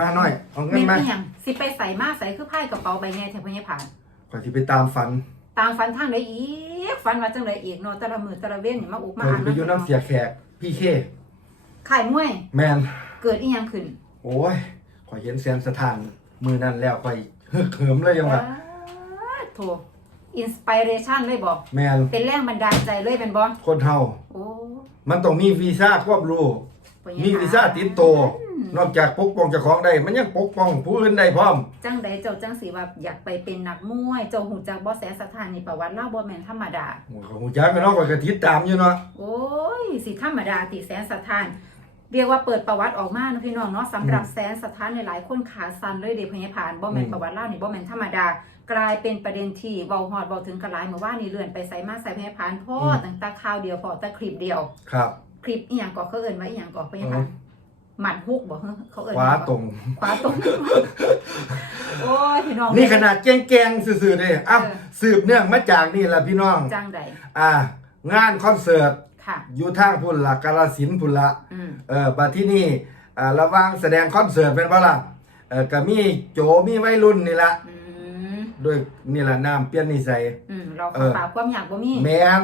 มาหน่อยเอาเงิเม่นนมาอีหยังสิไปใส่มาใส่คือไพ่กระเป๋าใบใหญ่แทบพญผ่านก่อนที่ไปตามฝัน ตามฝันทางใดอีกฝันว่าจังไดอีกเนาะแต่ละมือแต่ละเว้นนี่มาอุกมาก่อนอ่านที่ไปอยุ่น้ำเสียแขก พี่เคขายมวยแมน เกิดอีหยังขึ้นโอ้ยขอยเห็นแซมสถานมือนั่นแล้วข่อยฮึกเหิมเลยยังวะอ้าโถอินสปิเรชันเลยบอกแมนเป็นแรงบันดาลใจเลยเป็นบ่คนเฮาโอ้มันต้องมีวีซ่าควบรู้พ่อใหญ่มีวีซ่าติดโตวอืม นอกจากปกป้องเจ้าของได้ มันยังปกป้องผู้อื่นได้พร้อม จังใดเจ้าจังสีว่าอยากไปเป็นนักมวย เจ้าหูจักบ่แสสถานนี่ประวัติเล่าบ่แม่นธรรมดาโอ้ยเขาหูจักกันเนาะข่อยก็ติดตามอยู่เนาะโอ้ยสิธรรมดาติแสนสถาน เรียกว่าเปิดประวัติออกมาเนาะพี่น้องเนาะสำหรับแสนสถานหลายๆคนขาสั่นเลยเดพญผ่านบ่แม่นประวัติเล่านี่บ่แม่นธรรมดากลายเป็นประเด็นที่เว้าฮอดเว้าถึงกันหลายเมื่อวานนี้เลื่อนไปใส่มาใส่พญผ่านพ่อตั้งแต่ข่าวเดียวพอแต่คลิปเดียวครับ คลิปอีหยังก็เขาเอิ้นว่าอีหยังก็พญผ่าน หมัดฮุกบ่เฮ้อเขาเอิ้นขวาว่าตรงขวาตรง โอ้ยพี่น้องนี่ขนาดแกงๆซื่อๆเลยอ้าวเออสืบเนื่องมาจากนี่ล่ะพี่น้องจังใดอ่า งานคอนเสิร์ตค่ะอยู่ทางพุ่นละกาลสินธุ์พุ่นละอืมเออบัดที่นี่อ่าระหว่างแสดงคอนเสิร์ตเป็นบ่ล่ะเออก็มีโจมีวัยรุ่นนี่ละอืมด้วยนี่ละน้ำเปลี่ยนนิสัยอืมเราเอเข้าอปากความอยากบ่มีแมน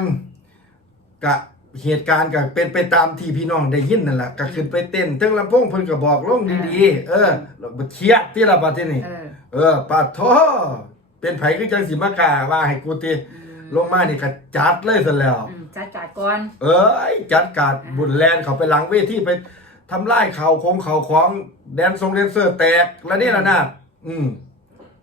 กะ เหตุการณ์ก็เป็นไปตามที่พี่น้องได้ยินนั่นแหละก็ขึ้นไปเต้นทั้งลำโพงเพิ่นก็บอกลงดีๆเออแล้วบ่เชียร์ที่ละบัดที่นี่เออ เออปาโทเป็นไผคือจังสิมากล้าว่าให้กูติอืมลงมานี่ก็จัดเลยซั่นแล้ว อืมจัดจัดก่อน เอ้ยจัดการบุญแลนเขาไปหลังเวทีไปทำลายเขาโคงเขาของแดนทรงแดนเซอร์แตกแล้วนี่ละนาดอืม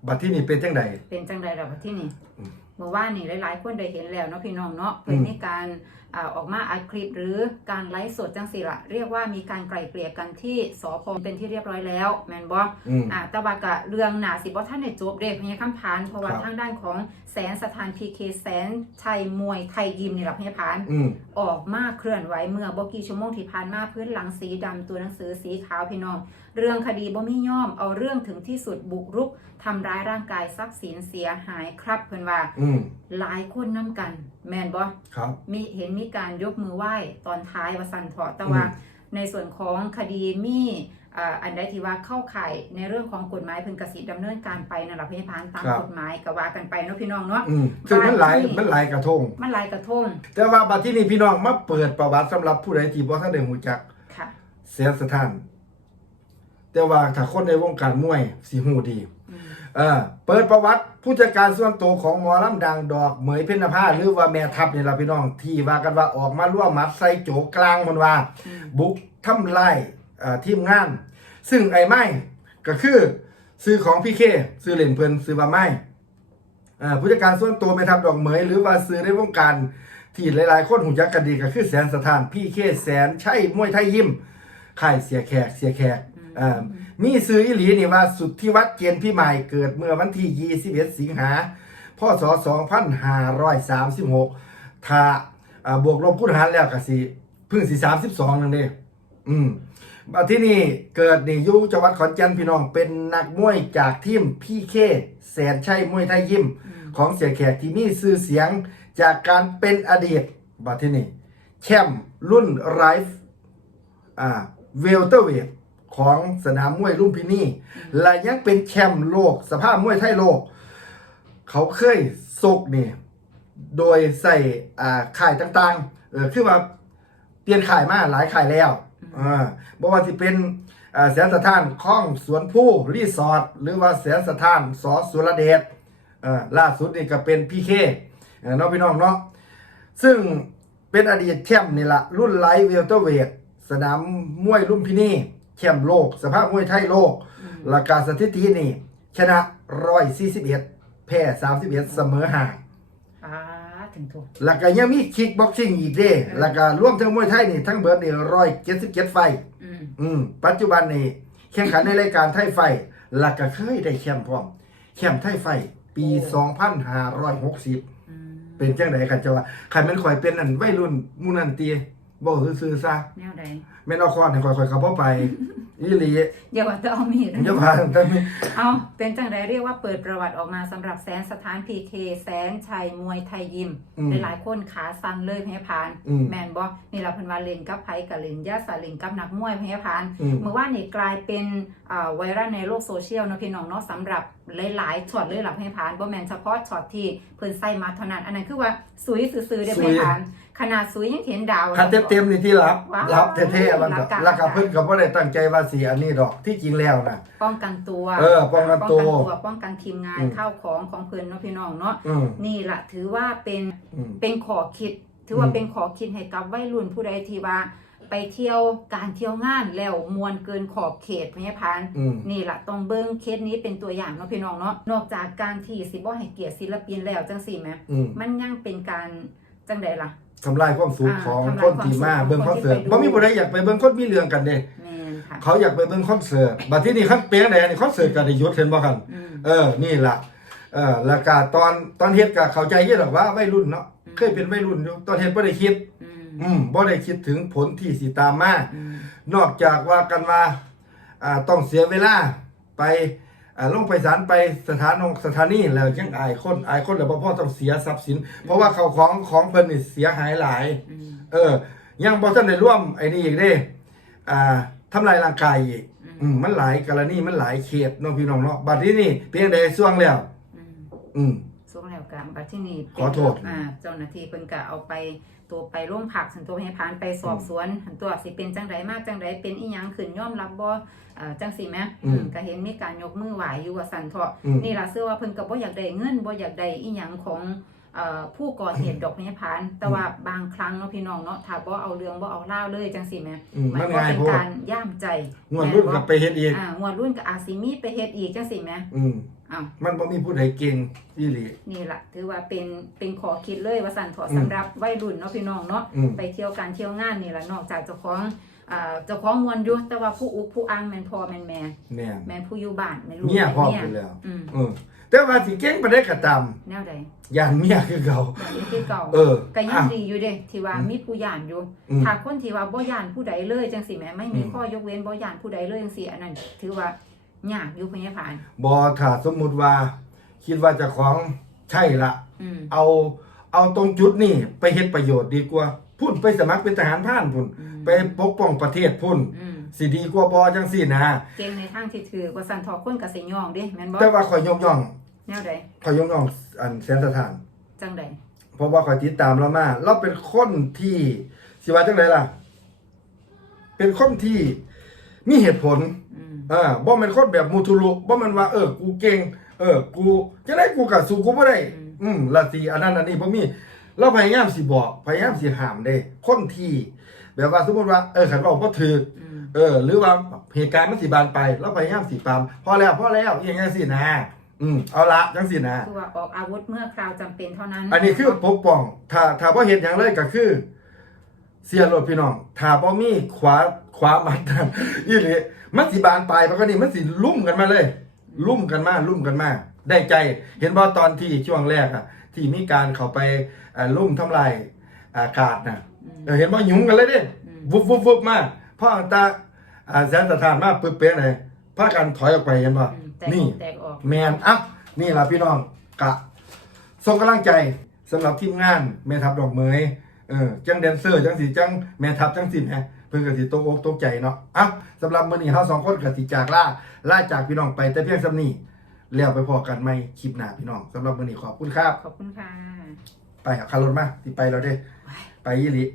บัดที่นี่เป็นจังได เป็นจังใดดอกที่นี่อืมเมื่อวานนี่หลายๆคนได้เห็นแล้วเนาะพี่น้องเนาะเพิ่นอืมมีการอ่าออกมาอัดคลิปหรือการไลฟ์สดจังสิละเรียกว่ามีการไกล่เกลี่ยกันที่สพเป็นที่เรียบร้อยแล้วแม่นบ่อืมอ่าแต่ว่ากะเรื่องหนาสิบ่ท่านได้จบเด้พญาคำพานเพราะว่าครับทางด้านของแสนสถานพีเคแสนชัยมวยไทยยิมนี่ล่ะพญาพานอืมออกมาเคลื่อนไหวเมื่อบ่กี่ชั่วโมงที่ผ่านมาพื้นหลังสีดำตัวหนังสือสีขาวพี่น้อง เรื่องคดีบ่มีย่อมเอาเรื่องถึงที่สุดบุกรุกทำร้ายร่างกายทรัพย์สินเสียหายครับเพิ่นว่าอืมหลายคนนํกัน แม่นบ่ครับ มีเห็นมีการยกมือไหว้ตอนท้ายว่าสันเถาะแต่ว่าอืมในส่วนของคดีมีอ่าอันใดที่ว่าเข้าข่ายในเรื่องของกฎหมายเพิ่นกสิดำเนินการไปนั่นล่ะพี่พานตามกฎหมายก็ว่ากันไปเนาะพี่น้องเนาะ อืมซึ่งมันหลายบ้านที่ มันหลายกระทง มันหลายกระทงแต่ว่าบัดที่นี่พี่น้องมาเปิดประวัติสำหรับผู้ใดที่บ่ทันได้รู้จักค่ะ เสียสถาน แต่ว่าถ้าคนในวงการมวยสิฮู้ดีอืม เออเปิดประวัติผู้จัดการส่วนตัวของหมอลำดังดอกเหมยเพ็ญนภาหรือว่าแม่ทัพนี่ละพี่น้องที่ว่ากันว่าออกมาร่วมมัดใส่โจกลางมันว่า บุกทำลายทีมงาน ซึ่งไอ้ไม้ก็คือซื้อของพี่เคซื้อเหรียญเพลินซื้อว่าไม้อ่ผู้จัดการส่วนตัวแม่ทัพดอกเหมยหรือว่าซื้อในวงการที่หลายๆคนหูจักกันดีก็คือแสนสถานพี่เคแสนใช่มวยไทยยิมค่เสียแขกเสียแขกอ่า มีซื้ออิหลีนี่ว่าสุดที่วัดเกียนพี่ใหม่เกิดเมื่อวันที่ 21 สิงหาพศ2536 ถ้าอ่าบวกลบคูณหารแล้วก็สิเพิ่งสิ32นั่นเด้อืมบัดที่นี่เกิดนี่อยู่จังหวัดขอนแก่นพี่น้อง เป็นนักมวยจากทีมพี่เคแสนชัยมวยไทยยิมอืมของเสียแขกที่มีชื่อเสียงจากการเป็นอดีตบัดที่นี่แชมป์รุ่นไรฟ์อ่าเวลเตอร์เวท ของสนามมวยลุมพินีและยังเป็นแชมป์โลก สภาพมวยไทยโลก เขาเคยซกนี่โดยใส่อ่าข่ายต่างๆเออคือว่าเปลี่ยนข่ายมาหลายข่ายแล้วอ่าบ่ว่าสิเป็นอ่าแสนสถานข้องสวนผู้รีสอร์ทหรือว่าแสนสถานสอสุรเดชอ่าล่าสุดนี่ก็เป็นพีเคเนาะพี่น้องเนาะซึ่งเป็นอดีตแชมป์นี่ละรุ่นไลท์เวลเตอร์เวทสนามมวยลุมพินี แชมป์โลก สภาพมวยไทยโลกอืมหลักการสถิตินี่ชนะ141แพ้31เสมอห่างอ่าถึงถูกหลักก็ยังมีคิกบ็อกซิ่งอีกเด้หลักก็รวมทั้งมวยไทยนี่ทั้งเบิร์ดนี่177ไฟต์อืมอืมปัจจุบันนี่แข่งขันในรายการไทยไฟต์หลักก็เคยได้แชมป์พร้อมแชมป์ไทยไฟต์ปี2560อืมเป็นจังไดกันจะว่าใครแม่นข่อยเป็นอันวัยรุ่นหมู่นั้นตีบ่ซื่อๆซะแนวใด แม่นเอาคอนให้ข่อยข่อยเข้าบ่ไปอีหลีอย่าว่าจะเอามีด อย่าผ่านแต่มีเอาเป็นจังไดเรียกว่าเปิดประวัติออกมาสำหรับแสนสถานพีเคแสนชัยมวยไทยยิมอืมหลายๆคนขาสั่นเลยพยาพานอืมแมนบอนี่เราเพิ่นว่าเล่นกับไผกับเล่นยาสาเล่นกับนักมวยพยาพานอืมเมื่อว่านนี่กลายเป็นอ่าไวรัลในโลกโซเชียลเนาะพี่น้องเนาะสำหรับหลายๆช็อตเลยหลับให้ผ่านบ่แม่นเฉพาะช็อตที่เพิ่นใส่มาเท่านั้นอันนั้นคือว่าสุยซื่อๆได้สุให้ยผ่านขนาดสุยยังเห็นดาวคันเต็มๆนี่ที่รับว้าวรับเท่ๆมันก็รับกะแล้วก็เพิ่นก็บ่ได้ตั้งใจว่าสิอันนี้ดอกที่จริงแล้วน่ะ ป้องกันตัวเออป้องกันตัวป้องกันตัวป้องกันทีมงานอืมเข้าของของเพิ่นเนาะพี่น้องเนาะอืมนี่ล่ะถือว่าเป็นอืม เป็นขอคิด ถือว่าอืม เป็นขอคิดให้กับวัยรุ่นผู้ใดที่ว่าไปเที่ยวการเที่ยวงานแล้วมวนเกินขอบเขตพยาพาน อืม นี่แหละต้องเบิ้งเคสนี้เป็นตัวอย่างเนาะพี่น้องเนาะนอกจากการที่สิบ่ให้เกียรติศิลปินแล้วจังสี่ไหมอืม มันยังเป็นการจังใดล่ะ ทำลายความสุขอ่าของทำลายคนที่มาความสุขเบิ่งคอนเสิร์ตของคนที่ไปดูบ่มีผู้ใดอยากไปเบิ่งคนมีเรื่องกันเด้ แมนค่ะ เขาอยากไปเบิ่งคอนเสิร์ตบัดที่นี่คันเปียงไหนนี่คอนเสิร์ตก็ได้หยุดเห็นบ่คันอืม เออ นี่ล่ะ เออแล้วก็ตอนตอนเฮ็ดก็เข้าใจอยู่ดอกว่าวัยรุ่นเนาะ อืม เคยเป็นวัยรุ่นอยู่ ตอนเฮ็ดบ่ได้คิด อืมอืมบ่ได้คิดถึงผลที่สิตามมา อืมนอกจากว่ากันว่าอ่าต้องเสียเวลาไป อ่าลงไปศาลไปสถานองสถานีแล้วยังอายคนอายคนแล้วบ่พอต้องเสียทรัพย์สิน เพราะว่าเขาของของเพิ่นนี่เสียหายหลายอืมเออ ยังบ่ทันได้ร่วมไอ้นี่อีกเด้ อ่าทำลายร่างกายอีกอืมมันหลายกรณีมันหลายเขตเนาะพี่น้องเนาะบัดนี้นี่เพียงใดส่วงแล้ว อืมอืมส่งแล้ว กันบัดที่นี่ขอโทษ อ่าเจ้าหน้าที่เพิ่นก็เอาไปตัวไปโรงผักสันตัวให้พานไปสอบสวนหันตัวสิเป็นจังไดมากจังไดเป็นอีหยังขึ้นยอมรับบ่เอ่อจังสิแหมอืมอืมก็เห็นมีการยกมือไหวอยู่ว่าสั่นเถาะอืม นี่ล่ะเชื่อว่าเพิ่นก็บ่อยากได้เงินบ่อยากได้อีหยังของเอ่อ ผู้ก่อเหตุดอกไม้พาน แต่ว่าบางครั้งเนาะพี่น้องเนาะถ้าบ่เอาเรื่องบ่เอาเล่าวเลยจังซี่แหมอืมมันมันก็ง่ายเป็นโพดการย่ามใจงวดรุ่นกับไปเฮ็ดเองอ่างวดรุ่นก็อาจสิมีไปเฮ็ดอีกจังซี่แหมอืมอ้าวมันบ่มีผู้ใดเก่งอีหลีนี่แหละถือว่าเป็นเป็นขอคิดเลยว่าสันเถออืมสำหรับวัยรุ่นเนาะพี่น้องเนาะอืมไปเที่ยวการเที่ยวงานนี่แหละนอกจากเจ้าของ อ่าเจ้าของมวลอยุแต่ว่าผู้อุกผู้อังแมนพอแมนแม่แม่นแมนผู้อยู่บ้านแมนลูกเมียพร้อมแม่ไปแล้วอืมเออแต่ว่าสิเก่งไปได้ก็ตามแนวใดย่านเมียคือเก่าอย่างนี้คือเก่าเออก็ยัอะงดีอยู่เด้ที่ว่าอืมมีผู้ย่านอยู่ อืม ถ้าคนที่ว่าบ่ย่านผู้ใดเลยจังสิแหม่ไม่มีอืม ข้อยกเว้นบ่ย่านผู้ใดเลยจังสิอันนั้นถือว่ายากอยู่พญาผานบ่ถ้าสมมุติว่า คิดว่าเจ้าของใช่ละ อืมเอาเอาตรงจุดนี่ไปเฮ็ดประโยชน์ดีกว่า พุ่นไปสมัครเป็นทหารพรานพุ่น อืม ไปปกป้องประเทศพุ่นอืมสิดีกว่าบ่จังซี่นะเก่งในทางที่ถือว่าสันทอคนก็สิย่องเด้แม่นบ่แต่ว่าข่อยยกย่องแนวใดข่อยยกย่องอันแสนสถาน จังใดเพราะว่าข่อยติดตามเรามาเราเป็นคนที่สิว่าจังไดล่ะ เป็นคนที่มีเหตุผล อืมอ่าบ่แม่นคนแบบมูทุลุบ่แม่นว่าเออกูเก่ง เออ กูจะได้กูก็สู้กูบ่ได้ อืมละสิอันนั้นอันนี้บ่มีเราพยายามสิบอกพยายามสิห้ามเด้ คนที่ แบบว่าสมมุติว่าเออคันเว้าบ่ถูกอืมเออ หรือว่าเหตุการณ์มันสิบานไปเราพยายามสิปรามพอแล้วพอแล้วอหย่างจังซี่นะอืมเอาละจังซี่นะคือว่าออกอาวุธเมื่อคราวจำเป็นเท่านั้น อันนี้คือปกป้อง ถ้าถ้าบ่เห็นอย่างเลยก็คือ เสียรถพี่น้อง ถ้าบ่มีขวาขวามัดนั่นอีหลีมันสิบานปลายปกติมันสิลุ่มกันมาเลย ลุ่มกันมาลุ่มกันมาได้ใจ เห็นบ่ตอนที่ช่วงแรกอะที่มีการเข้าไปเอ่อลุ่มทำลาย อากาศน่ะอืมเออเห็นบ่หยุงกันเลยเด้อืมวุบวุบวุบมาพ่อตาอ่าแสนสถานมาปึ๊บเป๊ะเลยพากันถอยออกไปเห็นบ่อืมแตกอนี่อกแตกออกแมนอะนี่ล่ะพี่น้องกะส่งกำลังใจสำหรับทีมงานแม่ทัพดอกเหมยเออจังแดนเซอร์จังสีจังแม่ทัพจังสิแหมเพิ่นก็สิตกอกตกใจเนาะอะสำหรับมื้อนี้เฮาสองคนก็สิจากลาลาจากพี่น้องไปแต่เพียงส่ำนี้แล้วไปพอกันใหม่คลิปหน้าพี่น้องสำหรับมื้อนี้ขอบคุณครับ ขอบคุณค่ะ ไปเอาคารถมาสิไปแล้วเด้ไปอีหลีไ